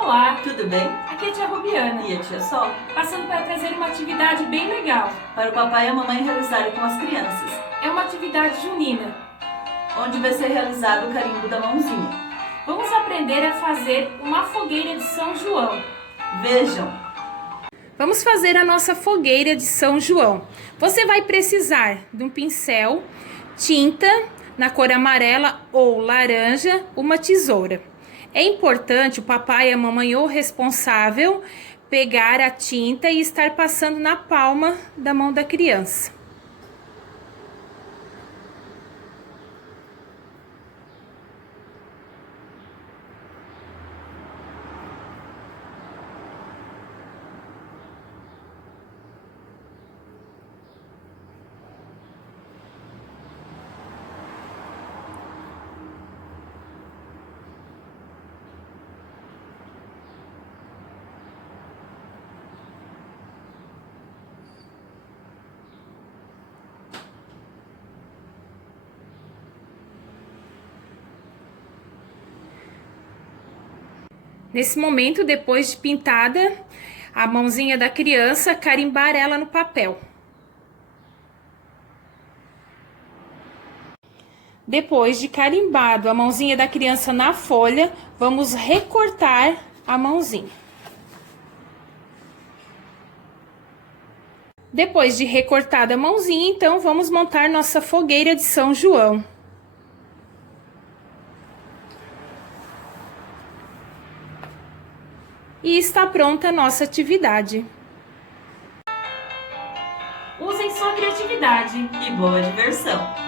Olá, Tudo bem? aqui é a tia Rubiana, E a tia Sol? passando para trazer uma atividade bem legal. Para o papai e a mamãe realizarem com as crianças, É uma atividade junina. onde vai ser realizado o carimbo da mãozinha. Vamos aprender a fazer uma fogueira de São João. Vejam, Vamos fazer a nossa fogueira de São João. Você vai precisar de um pincel, tinta na cor amarela ou laranja, uma tesoura. É importante o papai, a mamãe ou o responsável pegar a tinta e estar passando na palma da mão da criança. Nesse momento, depois de pintada a mãozinha da criança, carimbar ela no papel. Depois de carimbado a mãozinha da criança na folha, vamos recortar a mãozinha. Depois de recortada a mãozinha, então, vamos montar nossa fogueira de São João. E está pronta a nossa atividade. Usem sua criatividade. e boa diversão!